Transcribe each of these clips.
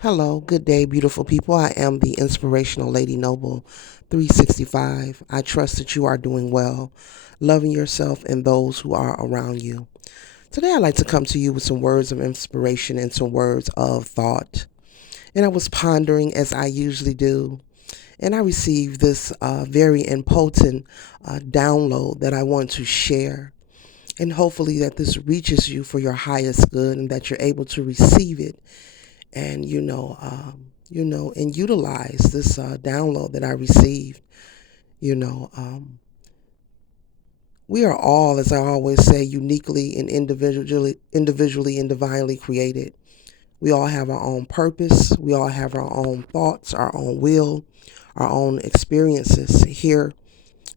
Hello, good day, beautiful people. I am the inspirational Lady Noble 365. I trust that you are doing well, loving yourself and those who are around you. Today, I'd like to come to you with some words of inspiration and some words of thought. And I was pondering as I usually do, and I received this very impotent download that I want to share. And hopefully, that this reaches you for your highest good and that you're able to receive it and and utilize this download that I received. You know, we are all, as I always say, uniquely and individually and divinely created. We all have our own purpose. We all have our own thoughts, our own will, our own experiences here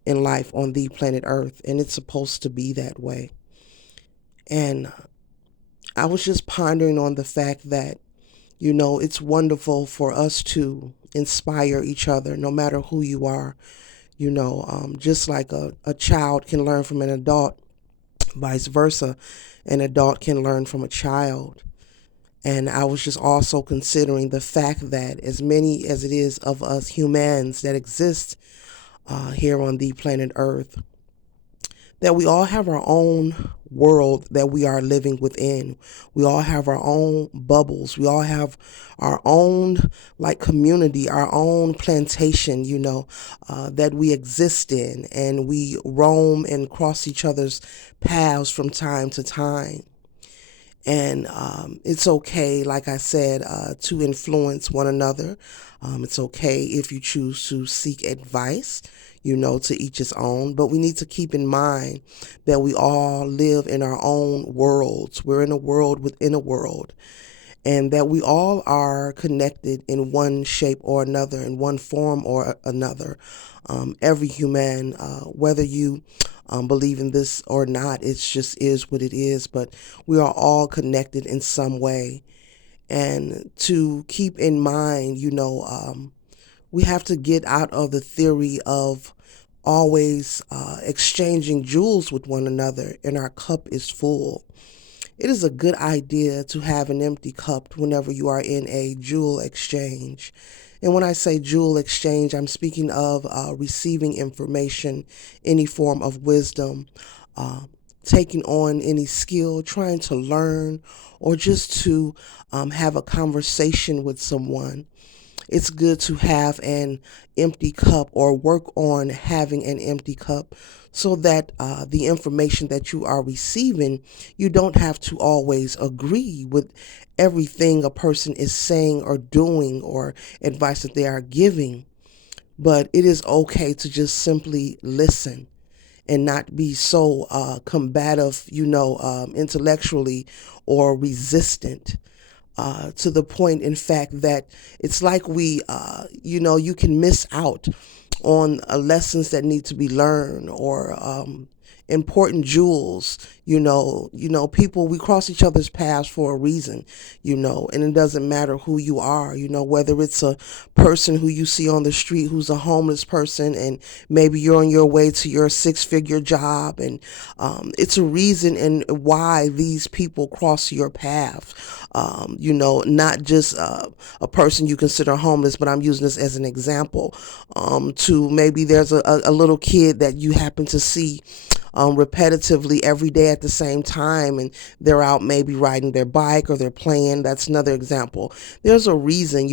in life on the planet Earth, and it's supposed to be that way. And I was just pondering on the fact that it's wonderful for us to inspire each other, no matter who you are. Just like a child can learn from an adult, vice versa, an adult can learn from a child. And I was just also considering the fact that as many as it is of us humans that exist here on the planet Earth, that we all have our own world that we are living within. We all have our own bubbles. We all have our own like community, our own plantation, that we exist in, and we roam and cross each other's paths from time to time. And it's okay, like I said, to influence one another. It's okay if you choose to seek advice, to each his own. But we need to keep in mind that we all live in our own worlds. We're in a world within a world. And that we all are connected in one shape or another, in one form or another. Every human, whether you believe in this or not, it just is what it is. But we are all connected in some way. And to keep in mind, we have to get out of the theory of always exchanging jewels with one another and our cup is full. It is a good idea to have an empty cup whenever you are in a jewel exchange. And when I say jewel exchange, I'm speaking of receiving information, any form of wisdom, uh, taking on any skill, trying to learn, or just to have a conversation with someone. It's good to have an empty cup or work on having an empty cup so that the information that you are receiving, you don't have to always agree with everything a person is saying or doing or advice that they are giving. But it is okay to just simply listen and not be so combative, intellectually or resistant to the point, in fact, that it's like you can miss out on lessons that need to be learned or important jewels. People, we cross each other's paths for a reason, and it doesn't matter who you are, whether it's a person who you see on the street who's a homeless person and maybe you're on your way to your six-figure job, and it's a reason and why these people cross your path. Not just a person you consider homeless, but I'm using this as an example. To maybe there's a little kid that you happen to see repetitively every day at the same time, and they're out maybe riding their bike or they're playing. That's another example. There's a reason,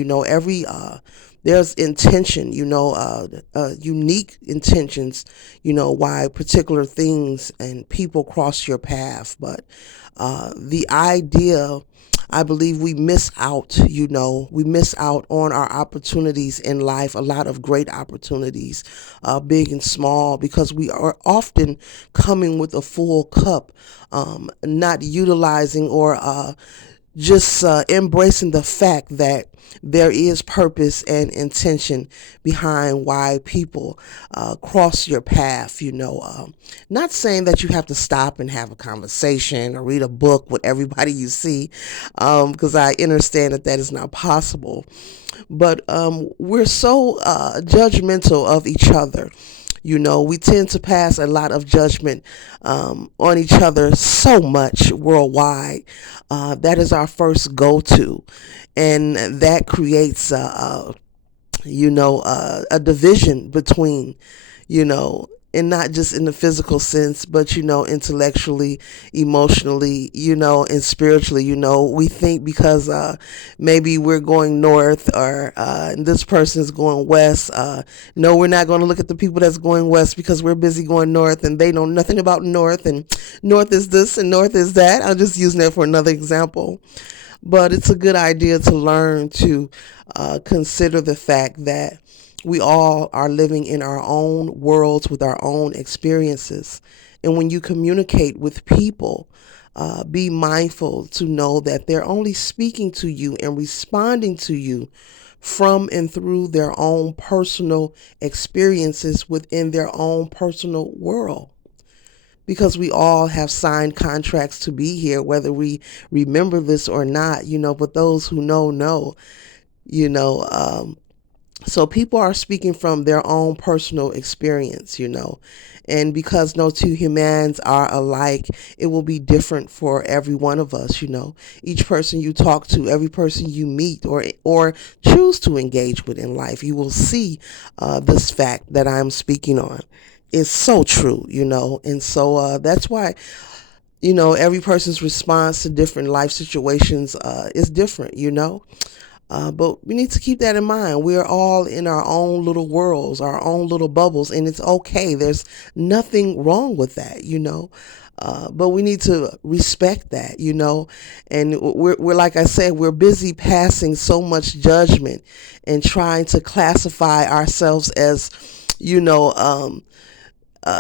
there's intention, unique intentions, why particular things and people cross your path. But the idea, I believe we miss out, we miss out on our opportunities in life, a lot of great opportunities, big and small, because we are often coming with a full cup, not utilizing or just embracing the fact that there is purpose and intention behind why people cross your path. Not saying that you have to stop and have a conversation or read a book with everybody you see, because I understand that that is not possible. But we're so judgmental of each other. You know, we tend to pass a lot of judgment on each other so much worldwide. That is our first go to. And that creates a division between, and not just in the physical sense, but, intellectually, emotionally, and spiritually. We think because maybe we're going north or this person is going west. No, we're not going to look at the people that's going west because we're busy going north and they know nothing about north, and north is this and north is that. I'm just using that for another example. But it's a good idea to learn to consider the fact that we all are living in our own worlds with our own experiences. And when you communicate with people, be mindful to know that they're only speaking to you and responding to you from and through their own personal experiences within their own personal world, because we all have signed contracts to be here, whether we remember this or not, but those who know, you know. So people are speaking from their own personal experience, and because no two humans are alike, it will be different for every one of us. Each person you talk to, every person you meet or choose to engage with in life, you will see this fact that I'm speaking on is so true. And so that's why, every person's response to different life situations is different. But we need to keep that in mind. We're all in our own little worlds, our own little bubbles, and it's okay. There's nothing wrong with that. But we need to respect that. And we're like I said, we're busy passing so much judgment and trying to classify ourselves as,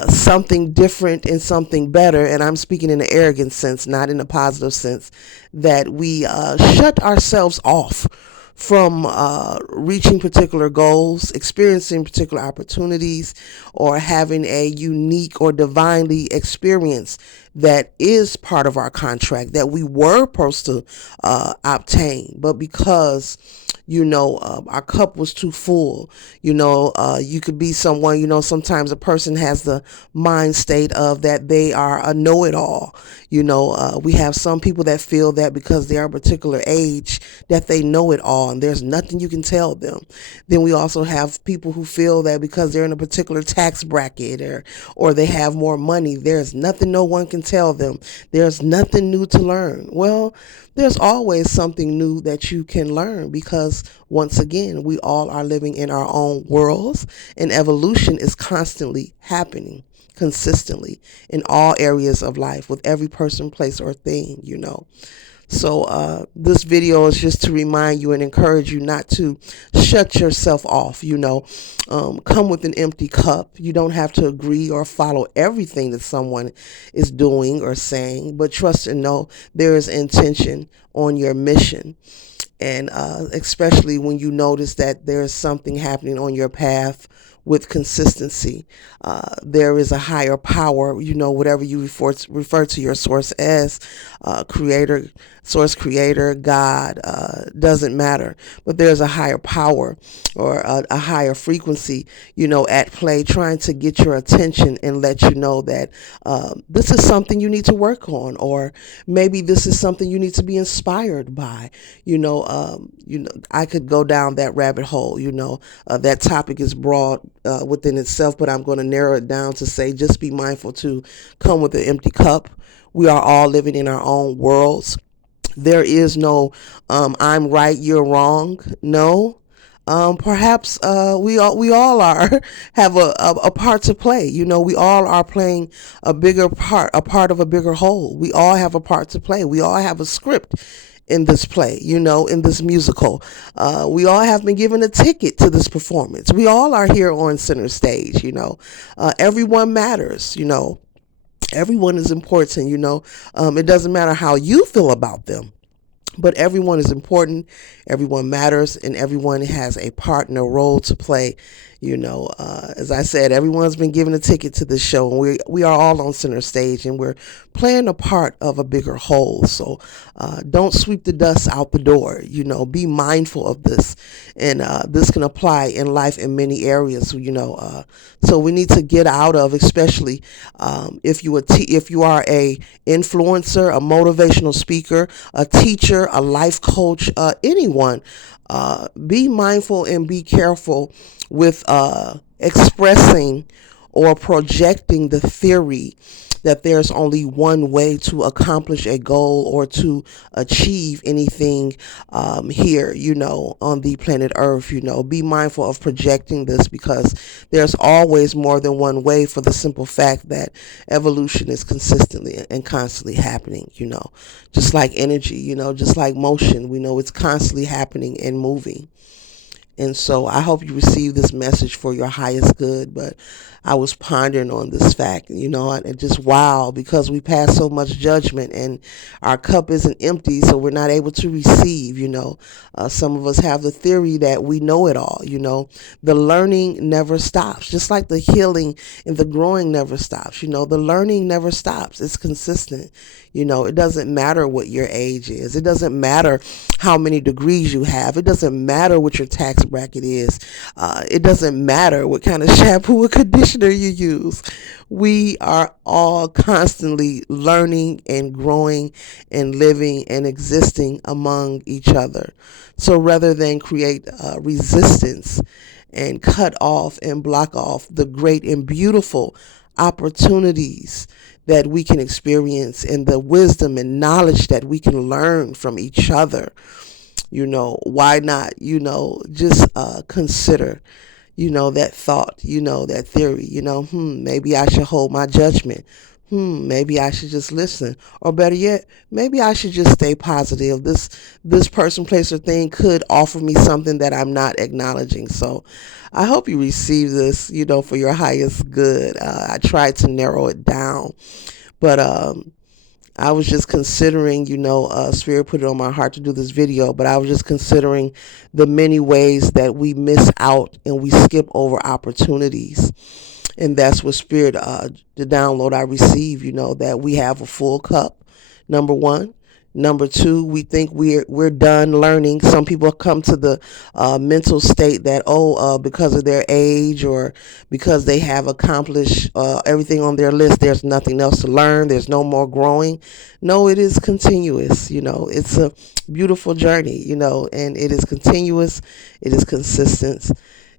something different and something better. And I'm speaking in an arrogant sense, not in a positive sense, that we shut ourselves off from reaching particular goals, experiencing particular opportunities, or having a unique or divinely experience that is part of our contract that we were supposed to obtain. But because our cup was too full. You could be someone, sometimes a person has the mind state of that they are a know-it-all. We have some people that feel that because they are a particular age that they know it all and there's nothing you can tell them. Then we also have people who feel that because they're in a particular tax bracket or they have more money, there's nothing no one can tell them. There's nothing new to learn. Well, there's always something new that you can learn, because once again, we all are living in our own worlds and evolution is constantly happening consistently in all areas of life with every person, place, or thing. So this video is just to remind you and encourage you not to shut yourself off. Come with an empty cup. You don't have to agree or follow everything that someone is doing or saying, but trust and know there is intention on your mission. And especially when you notice that there is something happening on your path with consistency, there is a higher power, whatever you refer to your source as, creator, source creator, God, doesn't matter. But there's a higher power or a higher frequency, at play, trying to get your attention and let you know that this is something you need to work on, or maybe this is something you need to be inspired by. I could go down that rabbit hole. That topic is broad within itself, but I'm going to narrow it down to say just be mindful to come with an empty cup. We are all living in our own worlds. There is no I'm right, you're wrong. No. Perhaps we all are have a part to play. We all are playing a part of a bigger whole. We all have a part to play. We all have a script in this play, in this musical. We all have been given a ticket to this performance. We all are here on center stage. Everyone matters. Everyone is important. It doesn't matter how you feel about them. But everyone is important, everyone matters, and everyone has a part and a role to play. As I said, everyone's been given a ticket to this show, and we are all on center stage, and we're playing a part of a bigger whole. So don't sweep the dust out the door. Be mindful of this, and this can apply in life in many areas. So we need to get out of, especially if you are a influencer, a motivational speaker, a teacher, a life coach, anyone. Be mindful and be careful with expressing or projecting the theory that there's only one way to accomplish a goal or to achieve anything here, on the planet Earth. Be mindful of projecting this, because there's always more than one way, for the simple fact that evolution is consistently and constantly happening, just like energy, just like motion. We know it's constantly happening and moving. And so I hope you receive this message for your highest good. But I was pondering on this fact, and just wow, because we pass so much judgment and our cup isn't empty, so we're not able to receive. Some of us have the theory that we know it all. The learning never stops, just like the healing and the growing never stops. The learning never stops. It's consistent. It doesn't matter what your age is. It doesn't matter how many degrees you have. It doesn't matter what your tax bracket is. It doesn't matter what kind of shampoo or conditioner you use. We are all constantly learning and growing and living and existing among each other. So rather than create resistance and cut off and block off the great and beautiful opportunities that we can experience and the wisdom and knowledge that we can learn from each other, why not, just consider, that thought, that theory, maybe I should hold my judgment. Maybe I should just listen. Or better yet, maybe I should just stay positive. This person, place, or thing could offer me something that I'm not acknowledging. So I hope you receive this, for your highest good. I tried to narrow it down, but I was just considering, Spirit put it on my heart to do this video, but I was just considering the many ways that we miss out and we skip over opportunities. And that's what Spirit, the download I receive, that we have a full cup, number one. Number two, we think we're done learning. Some people come to the mental state that, because of their age or because they have accomplished everything on their list, there's nothing else to learn. There's no more growing. No, it is continuous. It's a beautiful journey, and it is continuous. It is consistent.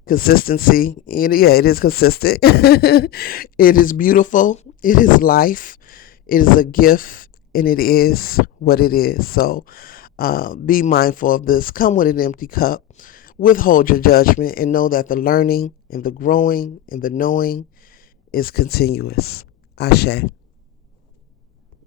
Consistency. Yeah, it is consistent. It is beautiful. It is life. It is a gift. And it is what it is. So be mindful of this. Come with an empty cup. Withhold your judgment and know that the learning and the growing and the knowing is continuous. Ashe.